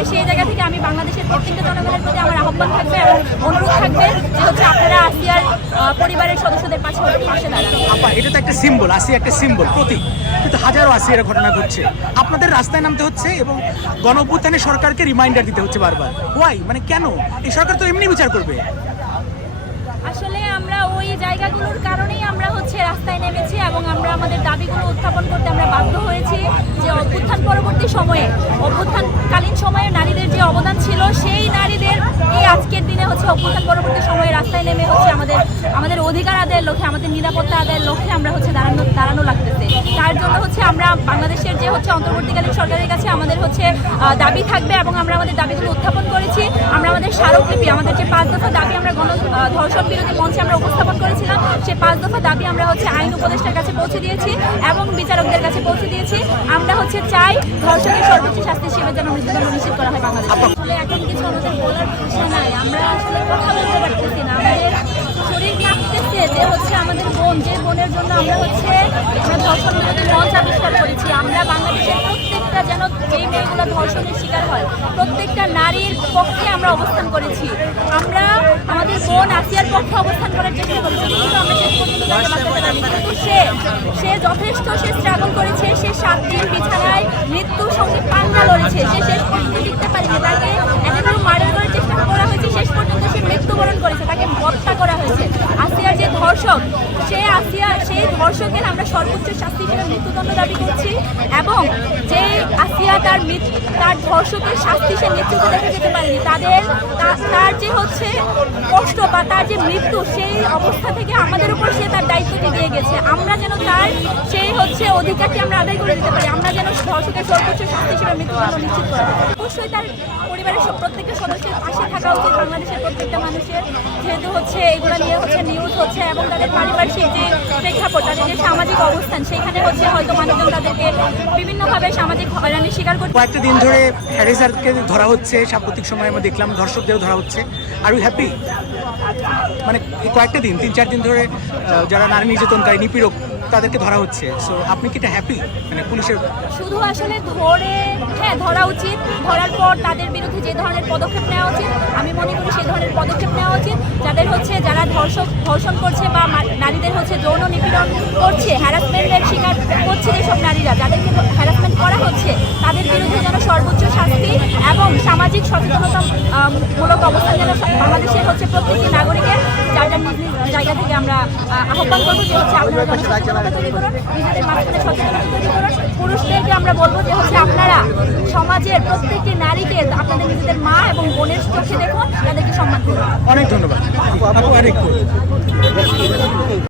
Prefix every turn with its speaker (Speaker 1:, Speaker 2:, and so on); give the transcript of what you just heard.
Speaker 1: চাই সেই জায়গা থেকে আমি বাংলাদেশের প্রত্যেকটা জনগণের প্রতি আমার আহ্বান থাকবে এবং অনুরোধ থাকবে যে হচ্ছে আপনারা আসিয়ার পরিবারের সদস্যদের পাশে পাশে দাঁড়ান।
Speaker 2: এটা তো একটা সিম্বল আসি একটা সিম্বল প্রতীক। কিন্তু হাজারো আসিয়ার ঘটনা ঘটছে। আপনাদের রাস্তায় নামতে হচ্ছে এবং গণ সরকারকে রিমাইন্ডার দিতে হচ্ছে বারবার। ওয়াই মানে কেন? এই সরকার তো এমনি বিচার করবে।
Speaker 1: আসলে আমরা ওই জায়গাগুলোর কারণেই আমরা হচ্ছে রাস্তায় নেমেছি এবং আমরা আমাদের দাবিগুলো উত্থাপন করতে আমরা বাধ্য হয়েছি যে অভ্যুত্থান পরবর্তী সময়ে অভ্যুত্থানকালীন অভ্যুত্থান পরবর্তী সময়ে রাস্তায় নেমে হচ্ছে আমাদের আমাদের অধিকার আদায়ের লক্ষ্যে, আমাদের নিরাপত্তা আদায়ের লক্ষ্যে আমরা হচ্ছে দাঁড়ানো দাঁড়ানো লাগতেছে। তার জন্য হচ্ছে আমরা বাংলাদেশের যে হচ্ছে অন্তর্বর্তীকালীন সরকারের কাছে আমাদের হচ্ছে দাবি থাকবে এবং আমরা আমাদের দাবিগুলো উত্থাপন করেছি। স্মারকলিপি আমাদের যে পাঁচ দফা দাবি আমরা গণ ধর্ষণ বিরোধী মঞ্চে আমরা উপস্থাপন করেছিলাম সেই পাঁচ দফা দাবি আমরা হচ্ছে আইন উপদেষ্টার কাছে পৌঁছে দিয়েছি এবং বিচারকদের কাছে পৌঁছে দিয়েছি। আমরা হচ্ছে চাই ধর্ষণের সর্বোচ্চ শাস্তি হিসেবে যেন নিশ্চিত করা হয় বাংলাদেশে। আসলে এখন কিছু আমাদের বলার ভাষা নাই। আমরা আসলে কথা বলতে পারতেছি না। আমাদের শরীর কাঁপতেছে যে হচ্ছে আমাদের বোন, যে বোনের জন্য আমরা হচ্ছে ধর্ষণ বিরোধী মঞ্চ আবিষ্কার করেছি। আমরা বাংলাদেশের প্রত্যেকটা যেন যেই মেয়েগুলো ধর্ষণের শিকার হয়। প্রত্যেকটা নারীর পক্ষে আমরা অবস্থান করেছি। আমরা আমাদের বোন আসিয়ার পক্ষে অবস্থান করার চেষ্টা করেছি, কিন্তু আমরা শেষ পর্যন্ত কিন্তু সে সে যথেষ্ট, সে স্ট্রাগল করেছে, সে সাত দিন বিছানায় মৃত্যুর সঙ্গে পাঙ্গা লড়েছে, সে শেষ পর্যন্ত জিততে পারেনি তাকে একেবারে মার্ডার করার চেষ্টা করা হয়েছে শেষ পর্যন্ত সে মৃত্যুবরণ করেছে তাকে হত্যা করা হয়েছে আসিয়ার যে ধর্ষক সে আসিয়া সেই ধর্ষকের আমরা সর্বোচ্চ শাস্তি হিসেবে মৃত্যুদণ্ড দাবি করছি এবং যে আসিয়া তার তার ধর্ষকের শাস্তি সে মৃত্যুতে দেখে যেতে পারেনি। তাদের তার যে হচ্ছে কষ্ট বা তার যে মৃত্যু, সেই অবস্থা থেকে আমাদের উপর সে তার দায়িত্বটি দিয়ে গেছে। আমরা যেন তার সেই হচ্ছে অধিকারটি আমরা আদায় করে দিতে পারি। আমরা যেন ধর্ষকের সর্বোচ্চ শাস্তি হিসেবে মৃত্যুদণ্ড নিশ্চিত করা অবশ্যই তার পরিবারের সব প্রত্যেকটা সদস্যের পাশে থাকা উচিত। বাংলাদেশের প্রত্যেকটা মানুষের, যেহেতু হচ্ছে এগুলো নিয়ে হচ্ছে নিউজ হচ্ছে এবং তাদের পারিপার্শ্বিক যে প্রেক্ষাপট, তাদের যে সামাজিক অবস্থান, সেখানে হচ্ছে হয়তো মানুষজন তাদেরকে বিভিন্নভাবে সামাজিক হয়রানির শিকার করতে
Speaker 2: কয়েকটা দিন ধরে হ্যারিসারকে ধরা হচ্ছে, সাম্প্রতিক সময়ে আমরা দেখলাম দর্শকদেরও ধরা হচ্ছে। আর ইউ হ্যাপি মানে কয়েকটা দিন, তিন চার দিন ধরে যারা নারী নির্যাতনকারী, নিপীড়ক তাদেরকে ধরা হচ্ছে। সো আপনি কি এটা হ্যাপি মানে পুলিশের
Speaker 1: শুধু আসলে ধরে হ্যাঁ ধরা উচিত। ধরার পর তাদের বিরুদ্ধে যে ধরনের পদক্ষেপ নেওয়া উচিত, আমি মনে করি সেই ধরনের পদক্ষেপ নেওয়া উচিত। যাদের হচ্ছে যারা ধর্ষক ধর্ষণ করছে বা নারীদের হচ্ছে যৌন নিপীড়ন করছে হ্যারাসমেন্টের শিকার করছে যেসব নারীরা, যাদেরকে হ্যারাসমেন্ট করা হচ্ছে, তাদের বিরুদ্ধে যেন সর্বোচ্চ শাস্তি এবং সামাজিক সচেতনতা মূলক অবস্থান যেন বাংলাদেশের হচ্ছে প্রত্যেকটি নাগরিকের জায়গা থেকে আমরা আহ্বান করব যে হচ্ছে আপনারা জনসচেতনতা তৈরি করুন নিজেদের মাঝখানে সচেতনতা তৈরি করুন। পুরুষদেরকে আমরা বলব যে হচ্ছে আপনারা সমাজের প্রত্যেকটি নারীকে আপনাদের নিজেদের মা এবং বোনের চোখে দেখুন তাদেরকে সম্মান করুন।
Speaker 2: অনেক ধন্যবাদ।